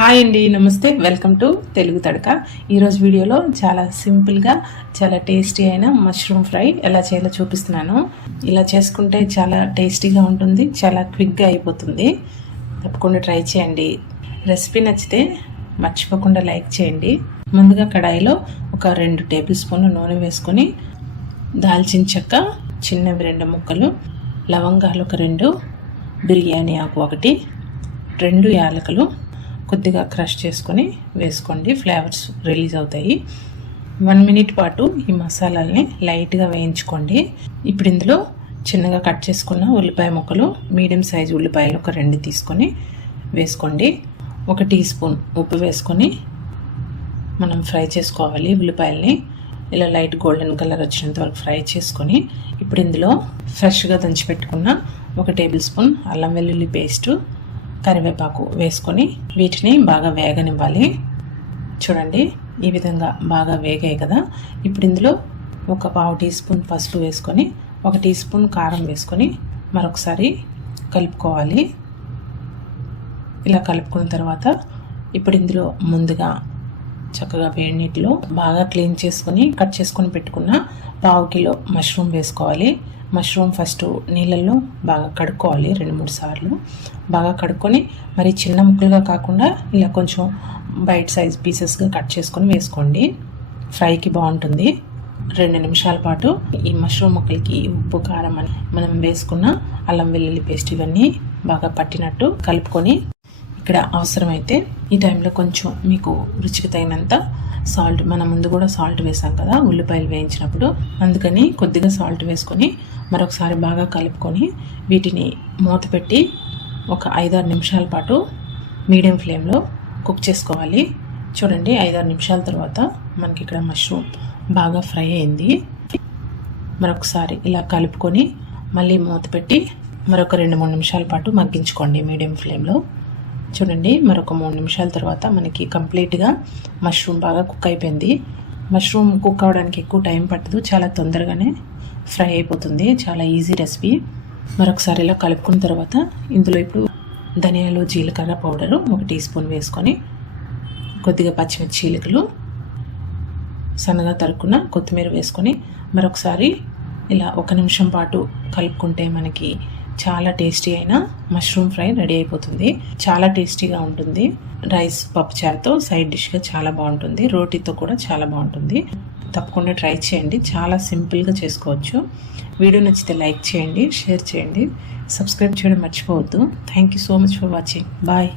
Hi అండి, నమస్తే. Welcome to Telugu తడక. ఈరోజు వీడియోలో చాలా సింపుల్గా చాలా టేస్టీ అయిన మష్రూమ్ ఫ్రై ఎలా చేయాలో చూపిస్తున్నాను. ఇలా చేసుకుంటే చాలా టేస్టీగా ఉంటుంది, చాలా క్విక్గా అయిపోతుంది. తప్పకుండా ట్రై చేయండి. రెసిపీ నచ్చితే మర్చిపోకుండా లైక్ చేయండి. ముందుగా కడాయిలో ఒక 2 టేబుల్ స్పూన్లు నూనె వేసుకొని దాల్చిన చెక్క చిన్నవి 2 ముక్కలు, లవంగాలు ఒక 2, బిర్యానీ ఆకు 1, 2 యాలకులు కొద్దిగా క్రష్ చేసుకొని వేసుకోండి. ఫ్లేవర్స్ రిలీజ్ అవుతాయి. 1 మినిట్ పాటు ఈ మసాలాలని లైట్గా వేయించుకోండి. ఇప్పుడు ఇందులో చిన్నగా కట్ చేసుకున్న ఉల్లిపాయ ముక్కలు, మీడియం సైజు ఉల్లిపాయలు ఒక 2 తీసుకొని వేసుకోండి. 1 టీ స్పూన్ ఉప్పు వేసుకొని మనం ఫ్రై చేసుకోవాలి. ఉల్లిపాయల్ని ఇలా లైట్ గోల్డెన్ కలర్ వచ్చినంత వరకు ఫ్రై చేసుకొని ఇప్పుడు ఇందులో ఫ్రెష్గా దంచిపెట్టుకున్న 1 టేబుల్ స్పూన్ అల్లం వెల్లుల్లి పేస్టు, కరివేపాకు వేసుకొని వీటిని బాగా వేగనివ్వాలి. చూడండి, ఈ విధంగా బాగా వేగాయి కదా. ఇప్పుడు ఇందులో ఒక 1/2 టీ స్పూన్ పసుపు వేసుకొని 1 టీ స్పూన్ కారం వేసుకొని మరొకసారి కలుపుకోవాలి. ఇలా కలుపుకున్న తర్వాత ఇప్పుడు ఇందులో ముందుగా చక్కగా వేడి నీటిలో బాగా క్లీన్ చేసుకొని కట్ చేసుకొని పెట్టుకున్న 1/2 కిలో మష్రూమ్ వేసుకోవాలి. మష్రూమ్ ఫస్ట్ నీళ్ళల్లో బాగా కడుక్కోవాలి. 2-3 సార్లు బాగా కడుక్కొని మరి చిన్న ముక్కలుగా కాకుండా ఇలా కొంచెం బైట్ సైజ్ పీసెస్గా కట్ చేసుకొని వేసుకోండి. ఫ్రైకి బాగుంటుంది. 2 నిమిషాల పాటు ఈ మష్రూమ్ ముక్కలకి ఉప్పు, కారం అని మనం వేసుకున్న అల్లం వెల్లుల్లి పేస్ట్ ఇవన్నీ బాగా పట్టినట్టు కలుపుకొని ఇక్కడ అవసరమైతే ఈ టైంలో కొంచెం మీకు రుచికి తగినంత సాల్ట్, మనం ముందు కూడా సాల్ట్ వేసాం కదా ఉల్లిపాయలు వేయించినప్పుడు, అందుకని కొద్దిగా సాల్ట్ వేసుకొని మరొకసారి బాగా కలుపుకొని వీటిని మూత పెట్టి ఒక 5-6 నిమిషాల పాటు మీడియం ఫ్లేమ్లో కుక్ చేసుకోవాలి. చూడండి, 5-6 నిమిషాల తర్వాత మనకి ఇక్కడ మష్రూమ్ బాగా ఫ్రై అయింది. మరొకసారి ఇలా కలుపుకొని మళ్ళీ మూత పెట్టి మరొక 2-3 నిమిషాల పాటు మగ్గించుకోండి మీడియం ఫ్లేమ్లో. చూడండి, మరొక 3 నిమిషాల తర్వాత మనకి కంప్లీట్గా మష్రూమ్ బాగా కుక్ అయిపోయింది. మష్రూమ్ కుక్ అవ్వడానికి ఎక్కువ టైం పట్టదు, చాలా తొందరగానే ఫ్రై అయిపోతుంది. చాలా ఈజీ రెసిపీ. మరొకసారి ఇలా కలుపుకున్న తర్వాత ఇందులో ఇప్పుడు ధనియాలు, జీలకర్ర పౌడరు 1 టీ స్పూన్ వేసుకొని కొద్దిగా పచ్చిమిర్చి చీలికలు, సన్నగా తరుక్కున్న కొత్తిమీర వేసుకొని మరొకసారి ఇలా 1 నిమిషం పాటు కలుపుకుంటే మనకి చాలా టేస్టీ అయిన మష్రూమ్ ఫ్రై రెడీ అయిపోతుంది. చాలా టేస్టీగా ఉంటుంది. రైస్, పప్పుచారుతో సైడ్ డిష్గా చాలా బాగుంటుంది. రోటీతో కూడా చాలా బాగుంటుంది. తప్పకుండా ట్రై చేయండి. చాలా సింపుల్గా చేసుకోవచ్చు. వీడియో నచ్చితే లైక్ చేయండి, షేర్ చేయండి, సబ్స్క్రైబ్ చేయడం మర్చిపోవద్దు. Thank you so much for watching. Bye.